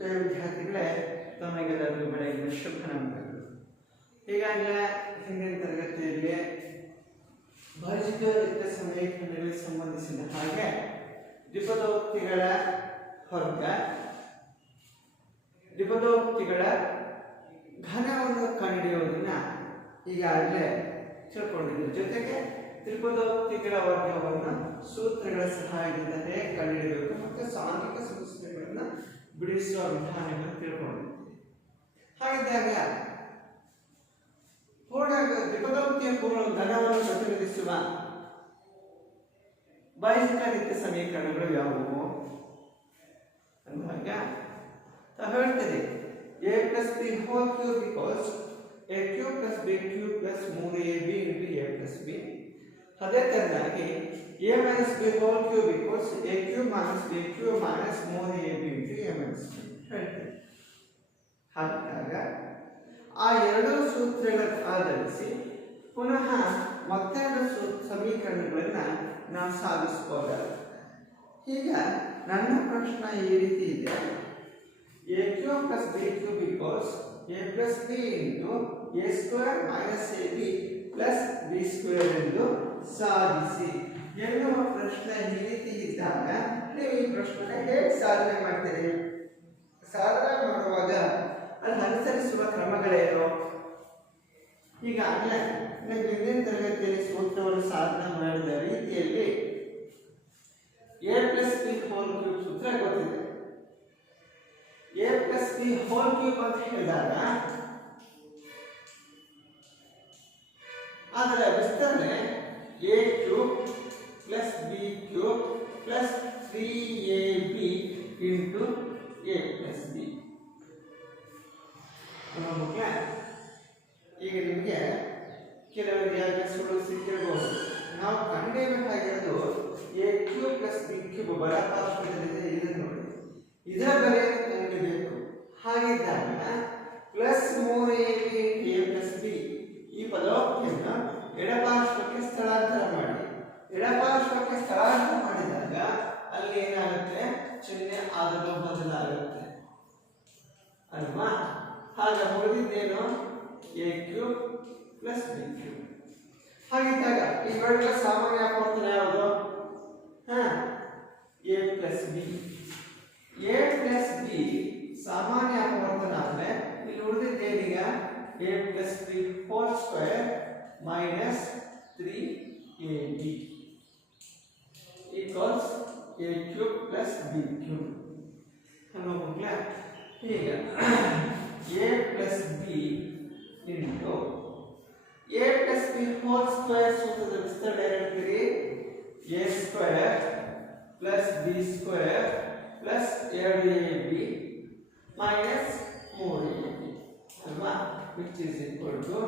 ವಿದ್ಯಾರ್ಥಿಗಳೇ, ತಮಗೆಲ್ಲರಿಗೂ ಬೆಳಗಿನ ಶುಭ ನಮನಗಳು. ಈಗಾಗಲೇ ಹಿಂದಿನ ತರಗತಿಯಲ್ಲಿ ಭಾಜಿಕ ರಿಕ್ತ ಸಮೀಕರಣಗಳಿಗೆ ಸಂಬಂಧಿಸಿದ ಹಾಗೆ ದ್ವಿಪದೋಕ್ತಿಗಳ ವರ್ಗ, ದ್ವಿಪದೋಕ್ತಿಗಳ ಘನವನ್ನು ಕಂಡುಹಿಡಿಯುವುದನ್ನ ಈಗಾಗಲೇ ತಿಳ್ಕೊಂಡಿದ್ದೀವಿ. ಜೊತೆಗೆ ತ್ರಿಪದೋಕ್ತಿಗಳ ವರ್ಗವನ್ನು ಸೂತ್ರಗಳ ಸಹಾಯದಿಂದ ಹೇಗೆ ಕಂಡುಹಿಡಿಯಬೇಕು ಮತ್ತು ಸಾಂಖ್ಯಿಕ ಸಮಸ್ಯೆಗಳನ್ನು ಬಿಡಿಸುವ ವಿಧಾನಗಳನ್ನು ತಿಳ್ಕೊಂಡಿದ್ದೀವಿ. ಹಾಗಿದ್ದಾಗ ದ್ವಿಪದೋಕ್ತಿಯ ಪೂರ್ಣ ಘನವನ್ನು ಪ್ರತಿನಿಧಿಸುವ ಭಾಜಿಕ ರಿಕ್ತ ಸಮೀಕರಣಗಳು ಯಾವುವು ಅಂದಾಗ ಹೇಳ್ತದೆ a plus b whole cube equals a cube plus b cube plus 3ab into a plus b. ಅದೇ ತರನಾಗಿ a minus b whole cube equals a cube minus b cube minus 3ab into a minus b ಹೇಳ್ತೇವೆ. ಹಾಗಾಗ ಆ ಎರಡು ಸೂತ್ರಗಳ ಆಧರಿಸಿ ಪುನಃ ಮತ್ತೆರಡು ಸಮೀಕರಣಗಳನ್ನು ನಾವು ಸಾಧಿಸಬಹುದಾಗಿದೆ. ಈಗ ನನ್ನ ಪ್ರಶ್ನೆ ಈ ರೀತಿ ಇದೆ: a cube plus b cube equals a plus b into a square minus ab plus b square ಎಂದು ಸಾಧಿಸಿ ಎನ್ನುವ ಪ್ರಶ್ನೆ ಈ ರೀತಿ ಇದ್ದಾಗ ನೀವು ಈ ಪ್ರಶ್ನೆ ಹೇಗೆ ಸಾಧನೆ ಮಾಡ್ತೀರಿ? ಸಾಧನೆ ಮಾಡುವಾಗ ಅಲ್ಲಿ ಅನುಸರಿಸುವ ಕ್ರಮಗಳೇನು? ಈಗಾಗಲೇ ನೀವು ಹಿಂದಿನ ತರಗತಿಯಲ್ಲಿ ಸೂತ್ರವನ್ನು ಸಾಧನೆ ಮಾಡಿದ ರೀತಿಯಲ್ಲಿ a plus b whole cube ಸೂತ್ರ ಗೊತ್ತಿದೆ. a plus b whole cube ಅಂತ ಹೇಳಿದಾಗ ಅದರ ವಿಸ್ತರಣೆ a cube plus b cube plus 3ab into a plus b. ಈಗ ನಿಮಗೆ ಕೆಲವರಿಗೆ ಸುಳ್ಳು ಸಿಕ್ಕಿರಬಹುದು. ನಾವು ಕಂಡುಹಿಡಿಯಬೇಕಾಗಿರೋದು a cube plus b cube ಬಲಪಾರ್ಶ್ವದಲ್ಲಿದೆ, ಇದನ್ನು ನೋಡಿ, ಇದರ ಬೆಲೆಯನ್ನು ಕಂಡುಹಿಡಿಯಬೇಕು. ಹಾಗಿದ್ದಾಗ plus 3ab a plus b ಈ ಪದೋಕ್ತಿಯನ್ನು ಎಡಪಾರ್ಶ್ವಕ್ಕೆ ಸ್ಥಳಾಂತರ ಮಾಡಿ. ಎಡಪಾರ್ಶ್ವಕ್ಕೆ ಸ್ಥಳಾಂತರ ಮಾಡಿದಾಗ ಅಲ್ಲಿ ಏನಾಗುತ್ತೆ? ಚಿಹ್ನೆ ಆದರೂ ಬದಲಾಗುತ್ತೆ ಅಲ್ವಾ? ಹಾಗೆ ಉಳಿದಿದ್ದೇನು? a cube plus b cube. ಹಾಗಿದ್ದಾಗ ಇವೆರಡರ ಸಾಮಾನ್ಯ ಅಪವರ್ತನ ಯಾವುದು? a plus b. a plus b ಸಾಮಾನ್ಯ ಅಪವರ್ತನ ಆದರೆ ಇಲ್ಲಿ ಉಳಿದಿದ್ದೇನೀಗ? a plus b whole square minus 3ab equals a cube plus b cube. ಅನ್ನೋದಕ್ಕೆ ಈಗ a plus b into a plus b whole square ಸೂತ್ರದ ವಿಸ್ತರಣೆ ಹೇಳ್ತೀರಿ. a square plus b square plus 2ab minus 3ab ಅಲ್ವಾ? which is equal to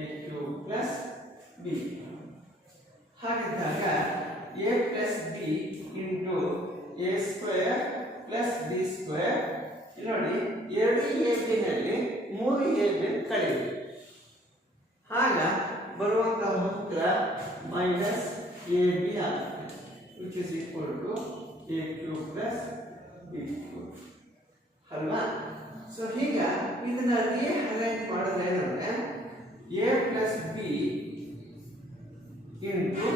a cube plus b. ಹಾಗಿದ್ದಾಗ a plus b into a square plus b square, ನೋಡಿ 2ab ನಲ್ಲಿ 3ab ಕಳೆಯಿರಿ. ಆಗ ಬರುವಂತಹ ಉತ್ತರ ಮೈನಸ್ ab ಆಗುತ್ತೆ, which is equal to a cube plus b cube ಅಲ್ವಾ? ಸೊ ಈಗ ಇದನ್ನ ಹೈಲೈಟ್ ಮಾಡೋದು ಏನಂದ್ರೆ a plus b into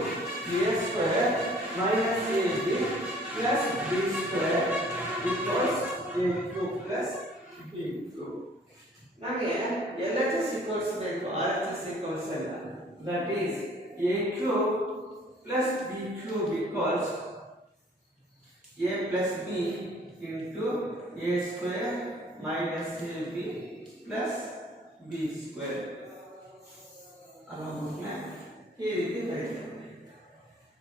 a square minus ab plus b square equals a cube plus b cube. ನಮಗೆ LHS ಈಕ್ವಲ್ಸ್ ಬೇಕು, RHS equals ಅಲ್ಲ. That is a cube plus b cube equals a plus b into a square minus ab plus b square. ಅಲ್ಲೇ ಈ ರೀತಿ ಬರೀತೇವೆ.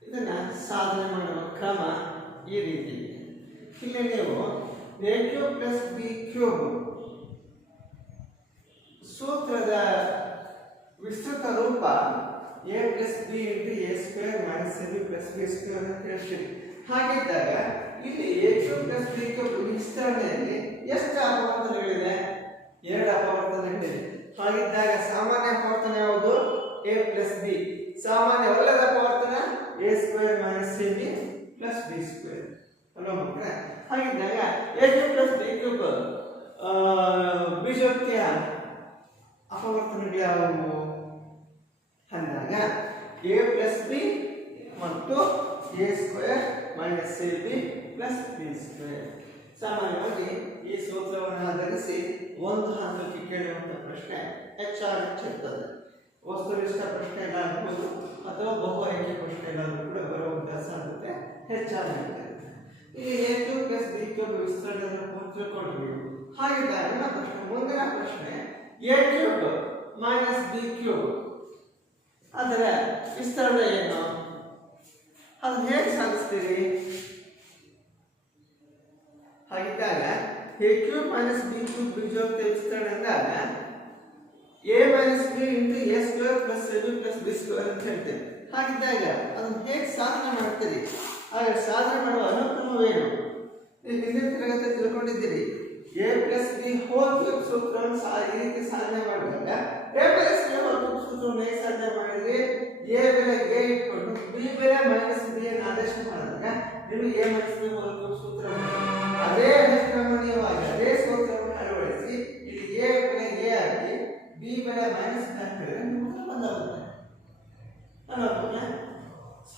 ಇದನ್ನ ಸಾಧನೆ ಮಾಡುವ ಕ್ರಮ ಈ ರೀತಿ ಇದೆ. ಇಲ್ಲಿ ನೀವು a cube plus b cube ಸೂತ್ರದ ವಿಸ್ತೃತ ರೂಪ a plus b into a square minus ab plus b square ಅಂತ ಹೇಳ್ತೀವಿ. ಹಾಗಿದ್ದಾಗ ಇಲ್ಲಿ a cube plus b cube ವಿಸ್ತರಣೆಯಲ್ಲಿ ಎಷ್ಟು ಅಪವರ್ತನಗಳಿದೆ? 2 ಅಪವರ್ತನಗಳಿದೆ. ಹಾಗಿದ್ದಾಗ ಸಾಮಾನ್ಯ ಅಪವರ್ತನ ಯಾವುದು? a plus b. ಸಾಮಾನ್ಯವಲ್ಲದ ಅಪವರ್ತನ a square minus ab plus b square. ಅಲ್ವಾ ಮಕ್ಕಳೇ? ಹಾಗಿದ್ದಾಗ a cube plus b cube ಬೀಜೋಕ್ತಿಯ ಅಪವರ್ತನಗಳು ಯಾವುವು ಅಂದಾಗ ಎ ಪ್ಲಸ್ ಬಿ ಮತ್ತು a square minus a b plus b square. ಸಾಮಾನ್ಯವಾಗಿ ಈ ಸೂತ್ರವನ್ನು ಆಧರಿಸಿ ಒಂದು ಹಂತಕ್ಕೆ ಕೇಳುವಂತಹ ಪ್ರಶ್ನೆ ಹೆಚ್ಚಿರ್ತದೆ. ವಸ್ತುನಿಷ್ಠ ಪ್ರಶ್ನೆಗಳಾಗಬಹುದು ಅಥವಾ ಬಹು ಆಯ್ಕೆ ಪ್ರಶ್ನೆಗಳಾದರೂ ಕೂಡ ಬರುವಂತಹ ಸಾಧ್ಯತೆ ಹೆಚ್ಚಾಗಿರುತ್ತೆ. ಇಲ್ಲಿ a cube plus b cube ವಿಸ್ತರಣೆ ತಿಳ್ಕೊಂಡ್ವಿ. ಹಾಗಿದ್ದಾಗ ಮುಂದಿನ ಪ್ರಶ್ನೆ a cube minus b cube ಅದರ ವಿಸ್ತರಣೆ ಏನು? ಅದನ್ನು ಹೇಗೆ ಸಾಧಿಸ್ತೀರಿ? ಹಾಗಿದ್ದಾಗ a cube minus b cube ಬೀಜೋಕ್ತಿಯ ವಿಸ್ತರಣೆ ಅಂದಾಗ a minus b into a square plus a b plus b square ಅಂತ ಹೇಳ್ತೇವೆ. ಹಾಗಿದ್ದಾಗ ಅದನ್ನು ಹೇಗೆ ಸಾಧನೆ ಮಾಡ್ತೀರಿ? ಹಾಗೆ ಸಾಧನೆ ಮಾಡುವ ಅನುಕ್ರಮವೇನು? ನೀವು ಹಿಂದಿನ ತರಗತಿ ತಿಳ್ಕೊಂಡಿದ್ದೀರಿ. A plus b whole cube ಸೂತ್ರವನ್ನು ಈ ರೀತಿ ಸಾಧನೆ ಮಾಡುವಾಗ a plus b whole cube ಸೂತ್ರವನ್ನು ಹೇಗೆ ಸಾಧನೆ ಮಾಡಿದ್ರಿ? ಎ ಬೆಲೆ ಎ ಇಟ್ಕೊಂಡು ಬಿ ಬೆಲೆ ಮೈನಸ್ ಬಿ ಅನ್ನು ಆದೇಶ ಮಾಡಿದಾಗ ನಿಮಗೆ A minus b whole cube ಸೂತ್ರ ಅದೇ ಅನುಕ್ರಮಣೀಯವಾಗಿ ಅದೇ ಸೂತ್ರವನ್ನು ಅಳವಡಿಸಿ ಇಲ್ಲಿ ಎ ಬೆಲೆ ಎ ಆಗಿ ಬಿ ಬೆಲೆ ಮೈನಸ್ ಬಿ ಹಾಕಿದ್ರೆ ನಿಮಗೆ ಬಂದಾಗುತ್ತೆ.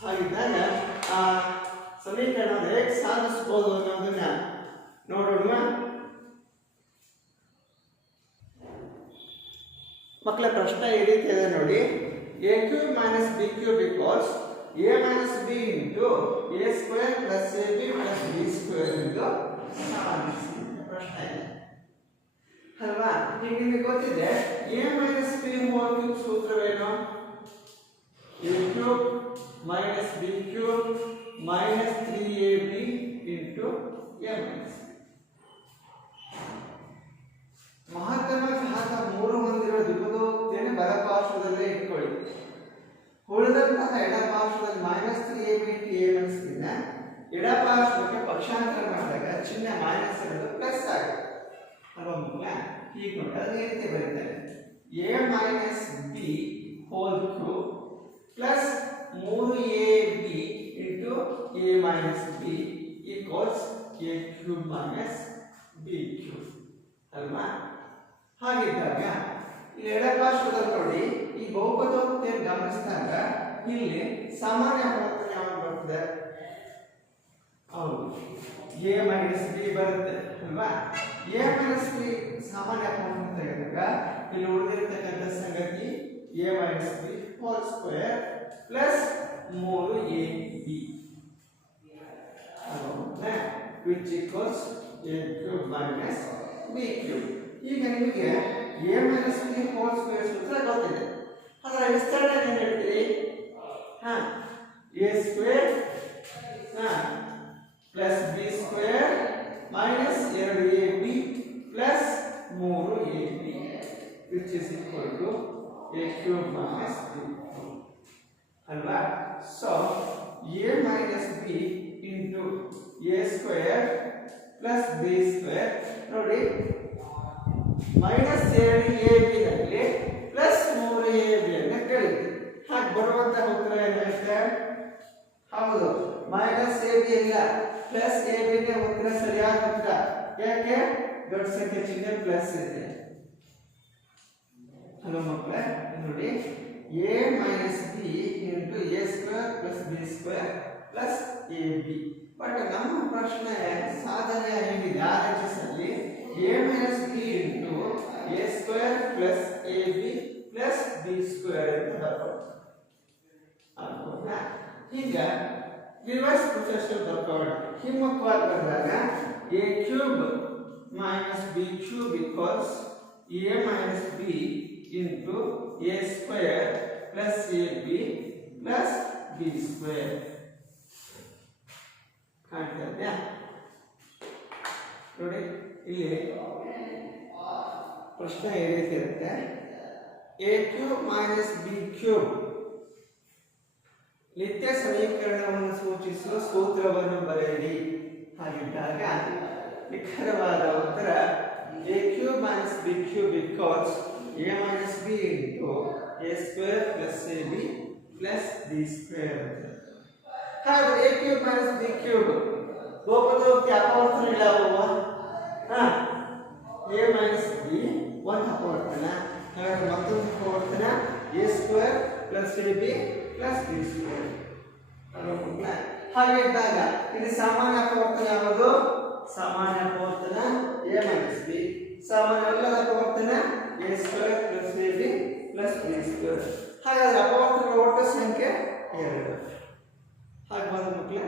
ಹಾಗಿದ್ದಾಗ ಆ ಸಮೀಕರಣವನ್ನು ಹೇಗೆ ಸಾಧಿಸಬಹುದು ಅನ್ನೋದನ್ನ ನೋಡೋಣ. ಮಕ್ಕಳ ಪ್ರಶ್ನೆ ಈ ರೀತಿ ಇದೆ ನೋಡಿ. A cube minus b cube equals a minus b into a square plus a b plus b square ಎಂದು ಸಾಧಿಸಿ ಪ್ರಶ್ನೆ ಇದೆ ಅಲ್ವಾ? ಈಗ ನಿಮಗೆ ಗೊತ್ತಿದೆ a minus b whole cube ಸೂತ್ರವೇನು? A cube minus b cube minus 3ab into a minus ಮಹತ್ತಮ ಘಾತ 3 ಹೊಂದಿರುವ ದ್ವಿಪದೋಕ್ತಿಯನ್ನು ಬಲಪಾರ್ಶ್ವದಲ್ಲೇ ಇಟ್ಕೊಳ್ಳಿ. ಉಳಿದಂತಹ ಎಡಪಾರ್ಶ್ವದಲ್ಲಿ minus 3ab into a minus ನಿಂದ ಎಡಪಾರ್ಶ್ವಕ್ಕೆ ಪಕ್ಷಾಂತರ ಮಾಡಿದಾಗ ಚಿಹ್ನೆ ಮೈನಸ್ ಇರೋದು ಪ್ಲಸ್ ಆಗುತ್ತೆ ಅಲ್ವಾ? ಹೀಗೆ ನೋಡಿ ಅದೇ ರೀತಿ ಬರೀತಾರೆ A minus b whole cube plus 3ab into a minus B equals A cube minus b cube ಅಲ್ವಾ? ಹಾಗಿದ್ದಾಗ ಇಲ್ಲಿ ಎಡಪಾರ್ಶ್ವದಲ್ಲಿ ನೋಡಿ ಈ ಬಹುಪದೋಕ್ತಿಯನ್ನು ಗಮನಿಸಿದಾಗ ಇಲ್ಲಿ ಸಾಮಾನ್ಯ ಅಪವರ್ತನ ಯಾವಾಗ ಬರ್ತದೆ? ಹೌದು, ಎ ಮೈನಸ್ ಬಿ ಬರುತ್ತೆ ಅಲ್ವಾ? ಎ ಮೈನಸ್ ಬಿ ಸಾಮಾನ್ಯ ಅಪವರ್ತನ ತೆಗೆದಾಗ ಇಲ್ಲಿ ಉಳಿದಿರತಕ್ಕಂಥ ಸಂಗತಿ A minus b whole square plus 3ab which equals a cube minus b cube. ಈಗ ನಿಮಗೆ a minus b whole square ಸೂತ್ರ ಗೊತ್ತಿದೆ. ಅದರ ವಿಸ್ತರಣೆ ಏನು ಹೇಳ್ತೀರಿ? a square plus b square minus 2ab plus 3ab which is equal to a cube minus b cube ಅಲ್ವಾ? So a minus b into a square plus b square ನೋಡಿ minus 2ab ನಲ್ಲಿ plus 3ab ಅನ್ನು ಕಳಿತೀವಿ. ಹಾಗೆ ಬರುವಂತಹ ಉತ್ತರ ಏನಾಗುತ್ತೆ? ಹೌದು, minus ab ಇಲ್ಲ ಪ್ಲಸ್ ab ಗೆ ಉತ್ತರ ಸರಿಯಾದ ಉತ್ತರ. ಯಾಕೆ? ದೊಡ್ಡ ಸಂಖ್ಯೆ ಚಿಹ್ನೆ ಪ್ಲಸ್ ಇದೆ. ಹಲೋ ಮಕ್ಕಳೇ ನೋಡಿ a minus b into a square plus b square plus ab. But ನಮ್ಮ ಪ್ರಶ್ನೆ ಸಾಧನೆ ಹೇಗಿದೆ? RHS ಅಲ್ಲಿ a minus b into a square plus ab plus b square ಅಂತ ಬರ್ತದೆ. ಈಗ ರಿವರ್ಸ್ ಪ್ರೊಸೆಸ್ ಬರ್ಕೊಂಡು ಹಿಮ್ಮುಖವಾಗಿ ಬಂದಾಗ a cube minus b cube equals a minus b into a square plus ab plus b square. ಕಾಣ್ತಾ ನೋಡಿ ಇಲ್ಲಿ ಪ್ರಶ್ನೆ ಈ ರೀತಿ ಇರುತ್ತೆ. a cube minus b cube ನಿತ್ಯ ಸಮೀಕರಣವನ್ನು ಸೂಚಿಸುವ ಸೂತ್ರವನ್ನು ಬರೆಯಿರಿ. ಹಾಗಿದ್ದಾಗ ನಿಖರವಾದ ಉತ್ತರ a cube minus b cube equals a minus b into a square plus ab plus b square. ಹಾಗಾದ್ರೆ a cube minus b cube ಬಹುಪದೋಕ್ತಿ ಅಪವರ್ತನಗಳು ಯಾವುವು? a minus b ಒಂದು ಅಪವರ್ತನ. ಹಾಗಾದ್ರೆ ಮತ್ತೊಂದು ಅಪವರ್ತನ a square plus ab plus b square. ಹಾಗೆ ಇದ್ದಾಗ ಇಲ್ಲಿ ಸಾಮಾನ್ಯ ಅಪವರ್ತನ ಯಾವುದು? ಸಾಮಾನ್ಯ ಅಪವರ್ತನ a minus b. ಸಾಮಾನ್ಯವಲ್ಲದ ಅಪವರ್ತನ a square plus ab plus b square. ಹಾಗಾದ್ರೆ ಅಪವರ್ತನಗಳ ಒಟ್ಟು ಸಂಖ್ಯೆ 2. ಹಾಗೆ ಬಂದ ಮಕ್ಕಳೇ,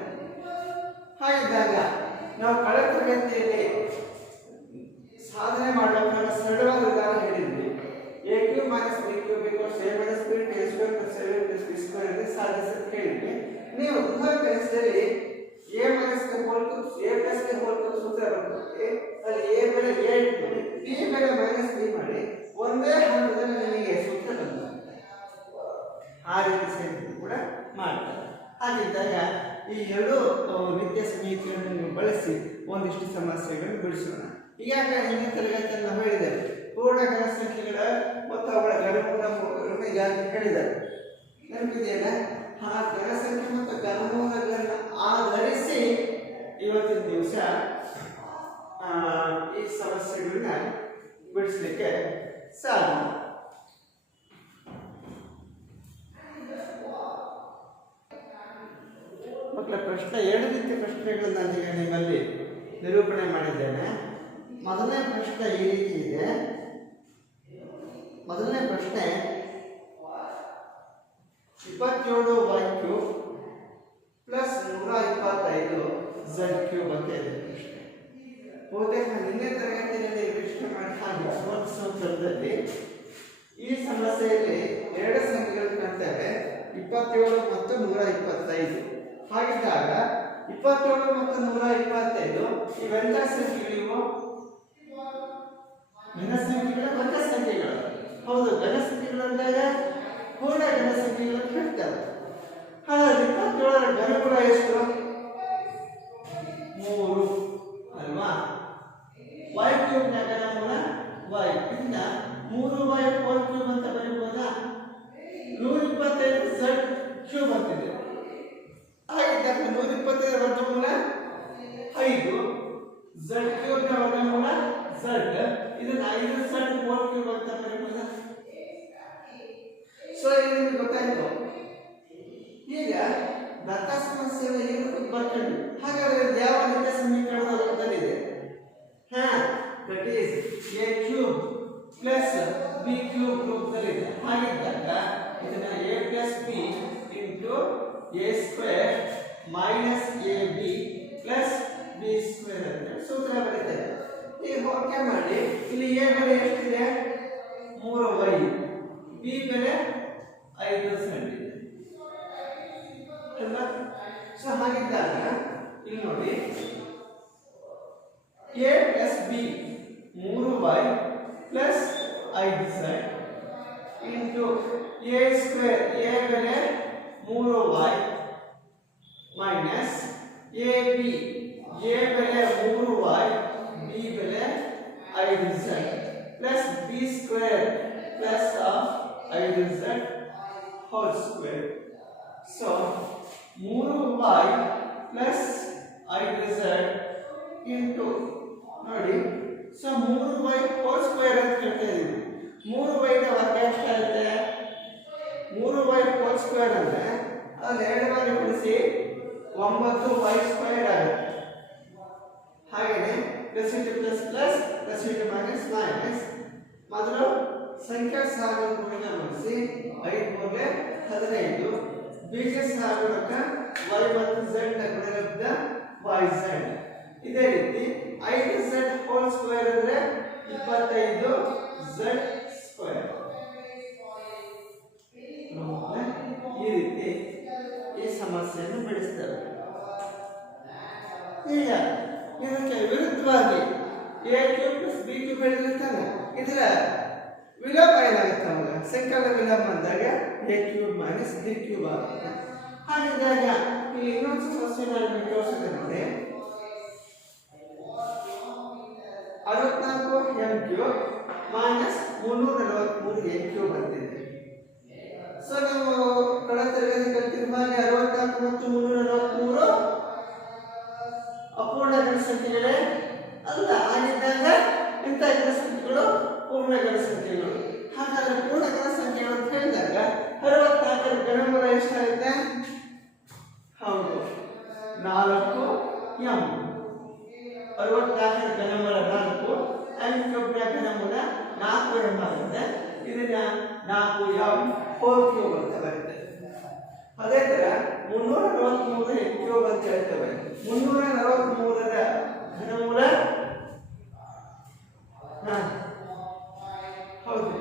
ಹಾಗಿದ್ದಾಗ ನಾವು ಕಳೆದ ತರಗತಿಯಲ್ಲಿ ಸಾಧನೆ ಮಾಡಬೇಕಾದ ಸರಳವಾದ ಉದಾಹರಣೆ ಹೇಳಿದ್ವಿ. a cube minus b cube equals a minus b a square plus ab plus b square ಎಂದು ಸಾಧಿಸಲು ಹೇಳಿದ್ವಿ. ನೀವು ಉದಾಹರಣೆಯಲ್ಲಿ a minus ಗೆ whole cube a plus ಗೆ whole cube ಸೂತ್ರ ಬರ್ತದೆ. ಅಲ್ಲಿ a ಬೆಲೆ a ಇಟ್ಕೊಳ್ಳಿ, b ಬೆಲೆ minus b ಮಾಡಿ, ಒಂದೇ ಹಂತದಲ್ಲಿ ನಿಮಗೆ ಸೂತ್ರ ಬಂದಿರುತ್ತೆ. ಆ ರೀತಿ ಸೇರಿಸಿ ಕೂಡ ಮಾಡ್ತಾರೆ. ಹಾಗಿದ್ದಾಗ ಈ ಎರಡು ನಿತ್ಯ ಸಮೀಕರಣವನ್ನು ಬಳಸಿ ಒಂದಿಷ್ಟು ಸಮಸ್ಯೆಗಳನ್ನು ಬಿಡಿಸೋಣ. ಈಗಾಗಲೇ ಹಿಂದಿನ ತರಗತಿಯಲ್ಲಿ ನಾವು ಹೇಳಿದ್ದೇವೆ ಪೂರ್ಣ ಘನ ಸಂಖ್ಯೆಗಳ ಮತ್ತು ಅವುಗಳ ಘನಮೂಲಗಳನ್ನು ಈಗಾಗಲೇ ಹೇಳಿದ್ದಾರೆ. ನೆನಪಿದೆಯಲ್ಲ? ಆ ಘನ ಸಂಖ್ಯೆ ಮತ್ತು ಘನಮೂಲಗಳನ್ನು ಆಧರಿಸಿ ಇವತ್ತಿನ ದಿವಸ ಈ ಸಮಸ್ಯೆಗಳನ್ನ ಬಿಡಿಸಲಿಕ್ಕೆ ಸಾಧ್ಯ. ಮಕ್ಕಳ ಪ್ರಶ್ನೆ 2 ರೀತಿಯ ಪ್ರಶ್ನೆಗಳನ್ನು ನಾನೀಗ ನಿಮ್ಮಲ್ಲಿ ನಿರೂಪಣೆ ಮಾಡಿದ್ದೇನೆ. ಮೊದಲನೇ ಪ್ರಶ್ನೆ ಈ ರೀತಿ ಇದೆ. ಮೊದಲನೇ ಪ್ರಶ್ನೆ 27y³ ಪ್ಲಸ್ 125 z³ ಅಂತ ಇದೆ ಪ್ರಶ್ನೆ. ಬಹುತೇಕ ನಿನ್ನೆ ತರಗತಿಯಲ್ಲಿ ಪ್ರಶ್ನೆ ಮಾಡಿ ಹಾಗೆ ಸೂತ್ರದಲ್ಲಿ ಈ ಸಮಸ್ಯೆಯಲ್ಲಿ 2 ಸಂಖ್ಯೆಗಳು ಕಾಣ್ತೇವೆ, 27 ಮತ್ತು 125. ಹಾಗಿದ್ದಾಗ 27 ಮತ್ತು 125 ಇವೆಲ್ಲ ಸಂಖ್ಯೆಗಳಿವು ಘನ ಸಂಖ್ಯೆಗಳ ಘನ ಸಂಖ್ಯೆಗಳು. ಹೌದು, ಘನ ಸಂಖ್ಯೆಗಳು ಅಂದಾಗ ಪೂರ್ಣ ಘನ ಸಂಖ್ಯೆಗಳನ್ನು ಹೇಳ್ತಾರೆ. ಹಾಗಾದ್ರೆ 27ರ ಘನಮೂಲ ಎಷ್ಟು? 3 ಅಲ್ವಾ? y³ ನ ಘನಮೂಲ y. ಇದನ್ನ 3y³ ಅಂತ ಬರೀಬಹುದಾ? 125 z³ ಅಂತಿದೆ. ಹಾಗಿದ್ದಾಗ 125 ವರ್ಗಮೂಲ 5, z³ ನ ವರ್ಗಮೂಲ z. ಇದನ್ನ 5z³ ಅಂತ ಬರೀಬಹುದಾ? ಸೊ ಇದು ನಿಮಗೆ ಗೊತ್ತಾಯ್ತು. ಈಗ ದತ್ತ ಸಮಸ್ಯೆಯನ್ನು ಏನು ಬರ್ಕೊಂಡು ಹಾಗಾದ್ರೆ ಯಾವ ನಿತ್ಯ ಸಮೀಕರಣದ ರೂಪದಲ್ಲಿದೆ? That is a³ plus b³ ರೂಪದಲ್ಲಿದೆ. ಹಾಗಿದ್ದಾಗ ಇದನ್ನ a plus b into a square minus ab plus b square ಅಂತ ಸೂತ್ರ ಬರೀತಾರೆ. ಈಗ ಹೋಲಿಕೆ ಮಾಡಿ, ಇಲ್ಲಿ a ಬೆಲೆ ಎಷ್ಟಿದೆ? 3y, b ಬೆಲೆ 5z ಇದೆ ಅಲ್ವಾ? ಸೊ ಹಾಗಿದ್ದಾಗ ಇಲ್ಲಿ ನೋಡಿ a plus b 3y plus 5z into a square, a ಬೆಲೆ 3y ಮೈನಸ್ ab, a ಬೆಲೆ 3y b ಬೆಲೆ 5z plus b square plus of 5z whole square. So 3y plus 5z into ನೋಡಿ, so 3y whole square ಅಂತ ಹೇಳ್ತಾ ಇದ್ದೀವಿ. 3y ನ ವರ್ಗ ಎಷ್ಟಾಗುತ್ತೆ? 3y ಹೋಲ್ ಸ್ಕ್ವೇರ್ ಅಂದ್ರೆ ಅದನ್ನ 2 ಬಾರಿ ಗುಣಿಸಿ 9y ಸ್ಕ್ವೇರ್ ಆಗುತ್ತೆ. ಹಾಗೇನೆ plus into plus plus plus into minus minus. ಮೊದಲು ಸಂಖ್ಯಾ ಸಹಗುಣಕವನ್ನು ಗಮನಿಸಿ. 5 ಮೂಲೆ 15, ಬೀಜ ಸಹಗುಣಕ y ಮತ್ತು z ನ ಗುಣಲಬ್ಧ yz. ಇದೇ ರೀತಿ 5z ಹೋಲ್ ಸ್ಕ್ವೇರ್ ಅಂದ್ರೆ 25z ಸ್ಕ್ವೇರ್. ಈ ರೀತಿ ಈ ಸಮಸ್ಯೆಯನ್ನು ಬಿಡಿಸ್ತೇವೆ. ಈಗ ಇದಕ್ಕೆ ವಿರುದ್ಧವಾಗಿ a³ ಪ್ಲಸ್ b³ ಹೇಳಿರ್ತಾನೆ, ಇದರ ವಿಲೋಮ ಏನಾಗುತ್ತೆ? ಅವಾಗ ಸಂಕಲನ ವಿಲೋಮ ಅಂದಾಗ a³ ಮೈನಸ್ b³ ಆಗುತ್ತೆ. ಹಾಗಿದ್ದಾಗ ಇಲ್ಲಿ ಇನ್ನೊಂದು ಸಮಸ್ಯೆ ನಾನು ತೋರಿಸಿದೆ ನೋಡಿ. 64 m³ ಮೈನಸ್ 343 n³ ಬಂದಿದೆ. ಸೊ ನಾವು ಕಳೆದ ತರಗತಿ ಕಲಿತಿರುವ ಹಾಗೆ 64 ಮತ್ತು 343 4 m 64ರ ಘನಮೂಲ 4 m ಕ್ಯೂಬ್ ನ ಘನಮೂಲ 4 m ಆಗುತ್ತೆ. ಇದನ್ನ 4m ಹೋಲ್ ಕ್ಯೂಬ್ ಅಂತ ಬರುತ್ತೆ. ಅದೇ ತರ 343 m ಕ್ಯೂಬ್ ಅಂತ ಹೇಳ್ತೇವೆ. 343ರ ಘನಮೂಲ ಹೌದು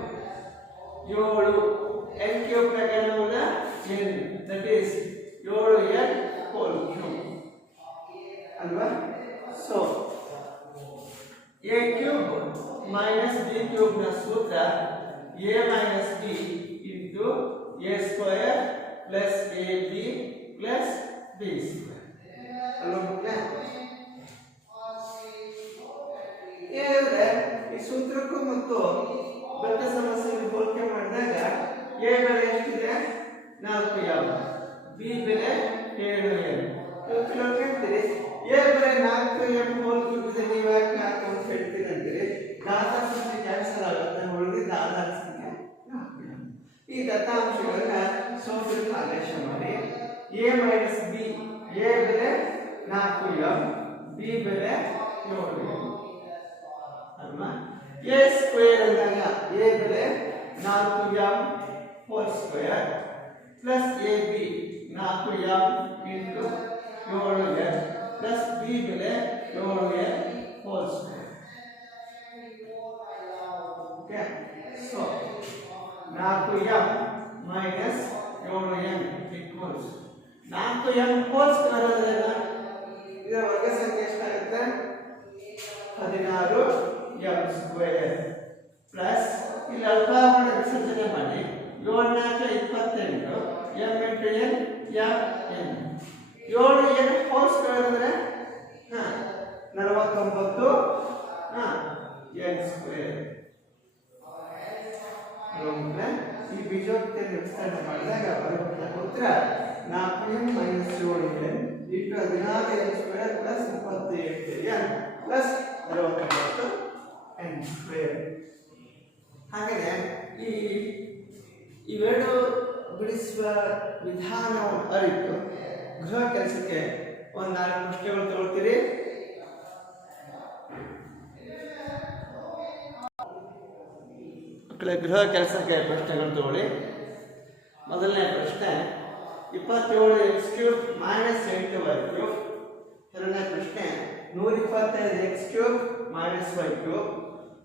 7 n ಕ್ಯೂಬ್ ನ ಘನಮೂಲ n, that is 7n whole cube ಅಲ್ವಾ. So a cube minus b cube ನ ಸೂತ್ರ a minus b into a square plus ab plus b square ಅಲ್ವಾ ಮಕ್ಕಳೇ. ಏನಂದ್ರೆ ಈ ಸೂತ್ರಕ್ಕೂ ಮತ್ತು ಬೆತ್ತ ಸಮಸ್ಯೆಗೆ ಹೋಲಿಕೆ ಮಾಡಿದಾಗ a ಬೆಲೆ ಎಷ್ಟಿದೆ 4m, b ಬೆಲೆ 7m. ಕೆಲವರು ಹೇಳ್ತೀರಿ a ಬೆಲೆ 4m ಹೋಲ್ ಕ್ಯೂಬ್ ಇದೆ, ನೀವು ಯಾಕೆ 4 ಅಂತ ಹೇಳ್ತೀರಿ ಅಂತೀರಿ. ಘಾತಾಂಕ ಸಂಖ್ಯೆ ಕ್ಯಾನ್ಸಲ್ ಆಗುತ್ತೆ, ಉಳಿದಿದ್ದ ಆಧಾರ ಸಂಖ್ಯೆ 4m. ಈ ದತ್ತಾಂಶಗಳನ್ನ ಸೂತ್ರಕ್ಕೆ ಆದೇಶ ಮಾಡಿ a ಮೈನಸ್ b, a ಬೆಲೆ 4m, b ಬೆಲೆ 7m ಅಲ್ವಾ. a ಸ್ಕ್ವೇರ್ ಅಂದಾಗ a ಬೆಲೆ 4m whole square plus ab 4m into 7m plus b ಬೆಲೆ 7m whole square. Okay, so 4m minus 7m equals 4m whole square ಅದಲ್ಲ, ಇದರ ವರ್ಗ ಸಂಖ್ಯೆ ಎಷ್ಟಾಗುತ್ತೆ 16m ಸ್ಕ್ವೇರ್ ಪ್ಲಸ್ ಇಲ್ಲಿ ಅಲ್ಪಾವರಣ ವಿಸರ್ಜನೆ ಮಾಡಿ 7 4 28 m into n m n 7n whole square ಅಂದ್ರೆ 49 n ಸ್ಕ್ವೇರ್. ಈ ಬೀಜೋಕ್ತಿಯ ವಿಸ್ತರಣೆ ಮಾಡಿದಾಗ ಬರುವಂತಹ ಉತ್ತರ 4m minus 7n into 16n square plus 28n plus 69 n square. ಹಾಗಾದರೆ ಇವೆರಡು ಬಿಡಿಸುವ ವಿಧಾನವನ್ನು ಅರಿತು ಗೃಹ ಕೆಲಸಕ್ಕೆ ಒಂದು 4 ಪ್ರಶ್ನೆಗಳು ತಗೊಳ್ತೀರಿ. ಗೃಹ ಕೆಲಸಕ್ಕೆ ಪ್ರಶ್ನೆಗಳು ತಗೊಳ್ಳಿ. ಮೊದಲನೇ ಪ್ರಶ್ನೆ 27x cube minus 8y cube. ಎರಡನೇ ಪ್ರಶ್ನೆ 125x cube minus y cube.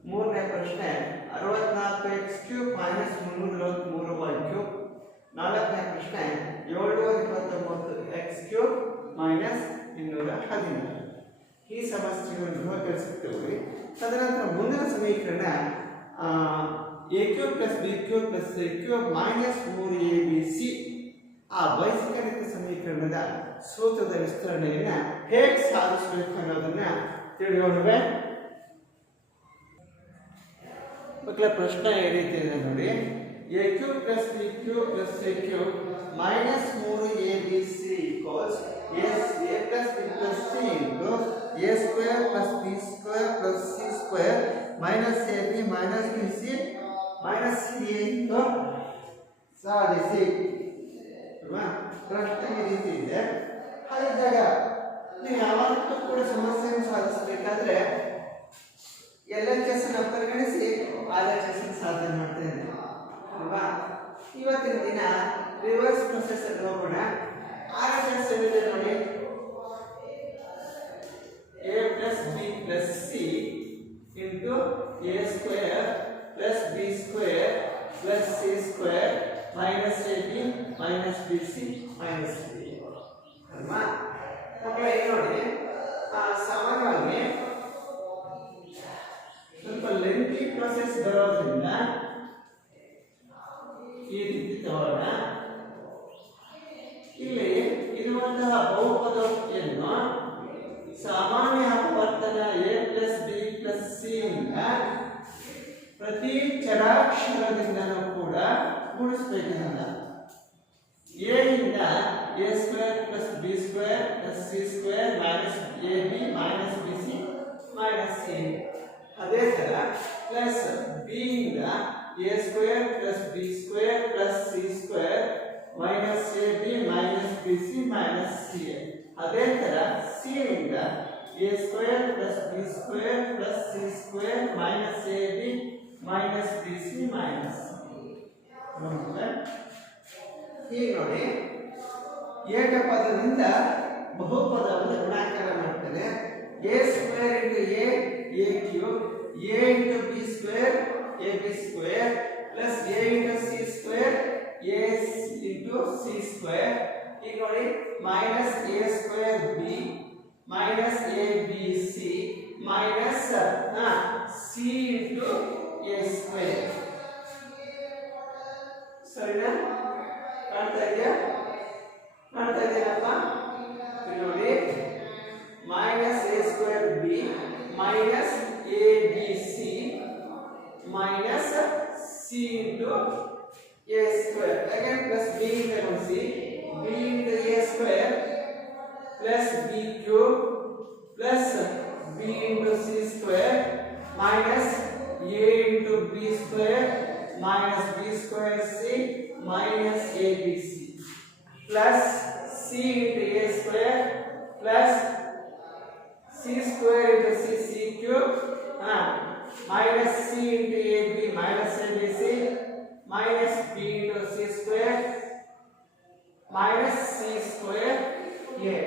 ಮೂರನೇ ಪ್ರಶ್ನೆ 64x cube minus 323y cube. ನಾಲ್ಕನೇ ಪ್ರಶ್ನೆ 729x ಕ್ಯೂಬ್ ಮೈನಸ್ 216. ಈ ಸಮಸ್ಯೆಗಳನ್ನು ಗೃಹ ಕೆಲಸಕ್ಕೆ ತಗೊಳ್ಳಿ. ತದನಂತರ ಮುಂದಿನ ಸಮೀಕರಣ a cube plus b cube plus c cube minus 3abc. ಆ ಬೈಸಿಕಲಿತ ಸಮೀಕರಣದ ಸೂತ್ರದ ವಿಸ್ತರಣೆಯನ್ನ ಹೇಗೆ ಸಾಧಿಸಬೇಕು ಅನ್ನೋದನ್ನ ತಿಳಿಯೋಣವೇ. ಮಕ್ಕಳ ಪ್ರಶ್ನೆ ಈ ರೀತಿ ಇದೆ ನೋಡಿ. a cube plus b cube plus c cube minus 3abc equals a plus b plus c into a square plus b square plus c square minus ab minus bc minus c into ಸಾಧಿಸಿ. ಪ್ರಶ್ನೆ ಈ ರೀತಿ ಇದೆ. ಹಾಗಿದ್ದಾಗ ನೀವು ಯಾವತ್ತೂ ಕೂಡ ಸಮಸ್ಯೆಯನ್ನು ಸಾಧಿಸಬೇಕಾದ್ರೆ LHS ಅನ್ನು ಪರಿಗಣಿಸಿ RHS ಅನ್ನು ಸಾಧನೆ ಮಾಡ್ತೇನೆ ಅಲ್ವಾ. ಇವತ್ತಿನ ದಿನ ರಿವರ್ಸ್ ಪ್ರೊಸೆಸ್ ಅಲ್ಲಿ ಹೋಗೋಣ. RHS ಏನಿದೆ ನೋಡಿ, a plus b plus c into a square plus b square plus c square minus ab minus bc minus c ಅಲ್ವಾ. ಮಕ್ಕಳೇ ನೋಡಿ, ಸಾಮಾನ್ಯವಾಗಿ ಸ್ವಲ್ಪ ಲೆಂತಿ ಪ್ರೊಸೆಸ್ ಬರೋದ್ರಿಂದ ಈ ರೀತಿ ತಗೊಳ್ಳೋಣ. ಇಲ್ಲಿ ಇರುವಂತಹ ಬಹುಪದೋಕ್ತಿಯನ್ನು ಸಾಮಾನ್ಯ ಅಪವರ್ತನ a plus b plus c ಇಂದ ಪ್ರತಿ ಚರಾಕ್ಷರದಿಂದನೂ ಕೂಡ ಗುಣಿಸಬೇಕಲ್ಲ. a ಇಂದ a square plus b square plus c square minus ab minus bc minus c. ಅದೇ ತರ ಪ್ಲಸ್ b ಇಂದ a square plus b square plus c square minus ab minus bc minus c ಅದೇ ತರ C ನಿಂದ a square plus b square plus C square minus a B minus B c minus ಹೀಗೆ ನೋಡಿ ಏಕಪದದಿಂದ ಬಹುಪದವನ್ನು ಗುಣಾಕಾರ ಮಾಡ್ತಾರೆ a square into a cube a into b square a b square plus a into c square a into c square ಈಗ ನೋಡಿ minus a square b minus a b c minus c into a square ಸರಿನಾ ಕಾಣ್ತಾ ಇದೆಯಪ್ಪ ನೋಡಿ minus a square b minus a b c minus c into a square again plus b into ಗುಣಿಸಿ b into a square plus b cube plus b into c square minus A into b square minus b square c minus abc plus c into a square plus c square into c cube minus c into ab minus abc minus b into c square minus c square a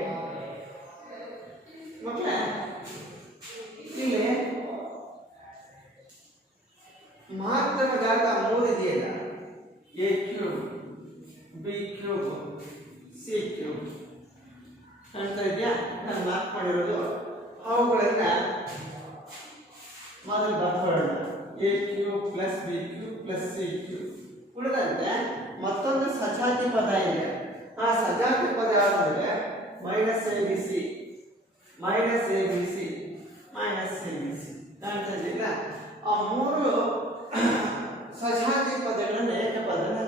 ಮಕ್ಕಳೇ ಇಲ್ಲಿ ಮಹತ್ತಮ ಘಾತ 3 ಇದೆಯಲ್ಲ a cube b cube c cube ಕಾಣ್ತಾ ಇದೆಯಾ ನಾನು mark ಮಾಡಿರೋದು ಅವುಗಳನ್ನ ಮೊದಲು ಬರ್ಕೊಳ್ಳೋಣ a cube plus b cube plus c cube ಉಳಿದಂತೆ ಮತ್ತೊಂದು ಸಜಾತಿ ಪದ ಇದೆ ಆ ಸಜಾತಿ ಪದ ಯಾವುದು minus a b c minus a b c minus a b C ಕಾಣ್ತಾ ಇದೆಯಲ್ಲ ಆ ಮೂರು ಸಜಾತಿ ಪದಗಳನ್ನು ಏಕಪದನ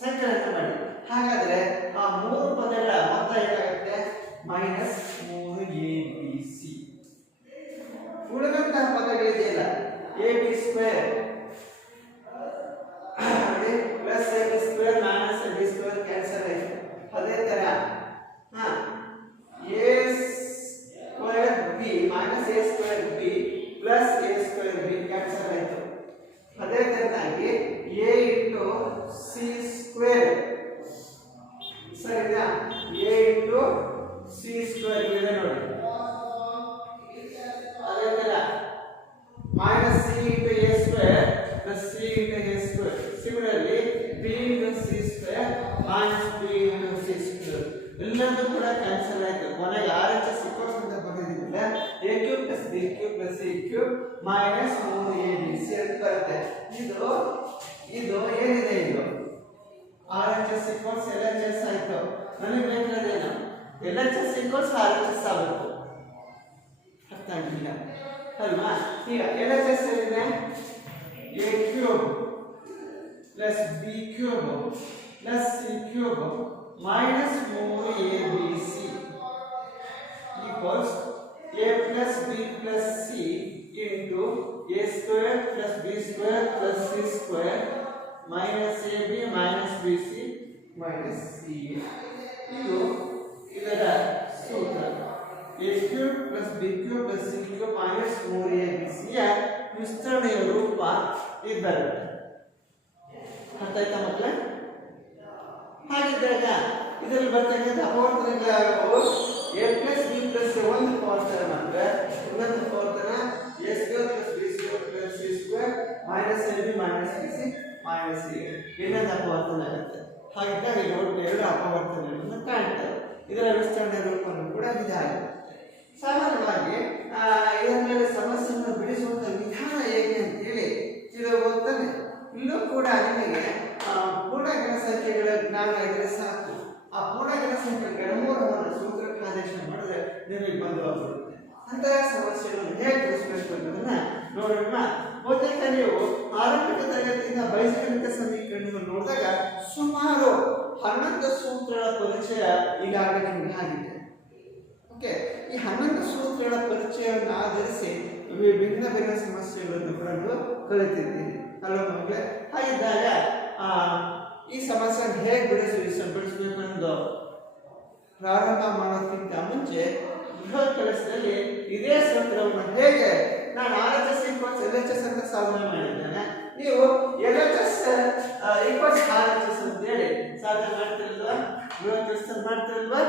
ಸಂಕಲನ ಮಾಡಿ ಹಾಗಾದ್ರೆ ಆ ಮೂರು ಪದಗಳ ಮೊತ್ತ ಏನಾಗುತ್ತೆ ಮೈನಸ್ 3 ಎ ಬಿ ಸಿ ಉಳಿದಂತಹ ಪದಗಳಿದೆಯಲ್ಲ a b square plus a b square minus a b square cancel ಆಯಿತು ಅದೇ ತರ a square b minus a square b plus a square b cancel ಆಯಿತು ಅದೇ ತರನಾಗಿ a ಇಂಟು ಸಿ ಸ್ಕ್ವೇರ್ ಸರಿನಾ a into c square ಇದೆ ನೋಡಿ ಅದೇ ತರ minus c into a square plus c into a square similarly b into c square minus b into c square ಎಲ್ಲದೂ ಕೂಡ ಕ್ಯಾನ್ಸಲ್ ಆಯ್ತು ಕೊನೆಗೆ ಆರ್ ಎಚ್ ಎಸ್ ಇಕ್ವಲ್ಸ್ ಅಂತ ಬರೆದಿದ್ದಿಲ್ಲ a cube plus b cube plus c cube minus 3abc ಅಂತ ಬರುತ್ತೆ ಇದು ಏನಿದೆ ಇದು R H S equals L H S ಆಯ್ತು ನನಗೆ ಬೇಕಾದೇನು L H S equals R H S ಆಗಬೇಕು ಅರ್ಥ ಆಗಿಲ್ಲ ಅಲ್ವಾ ಈಗ ಎಲ್ ಎಚ್ ಎಸ್ ಏನಿದೆ a cube plus b cube plus c cube minus 3abc equals a plus b plus c into a square plus b square plus c square minus ab minus bc minus ca ಇದು ಇದರ ಸೂತ್ರ a cube plus b cube plus c cube minus 3abc ಯ ವಿಸ್ತರಣೆಯ ರೂಪ ಇದು ಬರುತ್ತೆ ಅರ್ಥ ಆಯ್ತಾ ಮಕ್ಕಳೇ ಹಾಗಿದ್ದಾಗ ಇದರಲ್ಲಿ ಬರ್ತಕ್ಕಂಥ ಅಪವರ್ತನಗಳು ಯಾವುವು a plus b plus c ಒಂದು ಅಪವರ್ತನ ಮಾತ್ರ ಇನ್ನೊಂದು ಅಪವರ್ತನ a square plus b square plus c square minus ab minus bc minus a ಇನ್ನೊಂದು ಅಪವರ್ತನ ಆಗುತ್ತೆ ಹಾಗಿದ್ದಾಗ ಒಟ್ಟು ಎರಡು ಅಪವರ್ತನಗಳನ್ನು ಕಾಣ್ತವೆ ಇದರ ವಿಸ್ತರಣೆ ರೂಪವನ್ನು ಕೂಡ ಇದಾಗುತ್ತೆ ಸಾಮಾನ್ಯವಾಗಿ ಇದರಲ್ಲಿ ಸಮಸ್ಯೆಯನ್ನು ಬಿಡಿಸುವಂಥ ವಿಧಾನ ಹೇಗೆ ಅಂತೇಳಿ ತಿಳಿದುತ್ತಾನೆ ಇಲ್ಲೂ ಕೂಡ ನಿಮಗೆ ಪೂರ್ಣಗಣ ಸಂಖ್ಯೆಗಳ ಜ್ಞಾನ ಇದ್ರೆ ಸಾಕು ಆ ಪೂರ್ಣಗಣ ಸಂಖ್ಯೆಗಳ ಮೂಲವನ್ನು ಸೂತ್ರಕ್ಕೆ ಆದೇಶ ಮಾಡಿದ್ರೆ ನಿಮಗೆ ಬಂದು ಹೋಗ್ಬಿಡುತ್ತೆ ಅಂತಹ ಸಮಸ್ಯೆಗಳನ್ನು ಹೇಗೆ ಬಿಡಿಸಬೇಕು ಅನ್ನೋದನ್ನ ನೋಡೋಣ ಬಹುತೇಕ ನೀವು ಆರಂಭಿಕ ತರಗತಿಯಿಂದ ಬೈಜಗಣಿತ ಸಮೀಕರಣವನ್ನು ನೋಡಿದಾಗ ಸುಮಾರು 11 ಸೂತ್ರಗಳ ಪರಿಚಯ ಈಗಾಗಲೇ ನಿಮಗೆ ಆಗಿದೆ ಓಕೆ ಈ 11 ಸೂತ್ರಗಳ ಪರಿಚಯವನ್ನು ಆಧರಿಸಿ ಭಿನ್ನ ಭಿನ್ನ ಸಮಸ್ಯೆಗಳನ್ನು ಕೂಡ ಕಲಿತಿದ್ದೀರಿ ಅಲ್ವಾ ಮಕ್ಕಳೇ ಹಾಗಿದ್ದಾಗ ಈ ಸಮಸ್ಯೆಯನ್ನು ಹೇಗೆ ಬಿಡಿಸಬೇಕು ಅನ್ನೋದು ಪ್ರಾರಂಭ ಮಾಡೋದಕ್ಕಿಂತ ಮುಂಚೆ ಬೃಹತ್ ಕೆಲಸದಲ್ಲಿ ಇದೇ ಸೂತ್ರವನ್ನು ಹೇಗೆ ನಾನು RHS equals LHS ಅಂತ ಸಾಧನೆ ಮಾಡಿದ್ದೇನೆ, ನೀವು LHS equals RHS ಅಂತ ಹೇಳಿ ಸಾಧನೆ ಮಾಡ್ತಿರಲ್ವಾ, ಬೃಹತ್ ಕೆಲಸ ಮಾಡ್ತಿರಲ್ವಾ.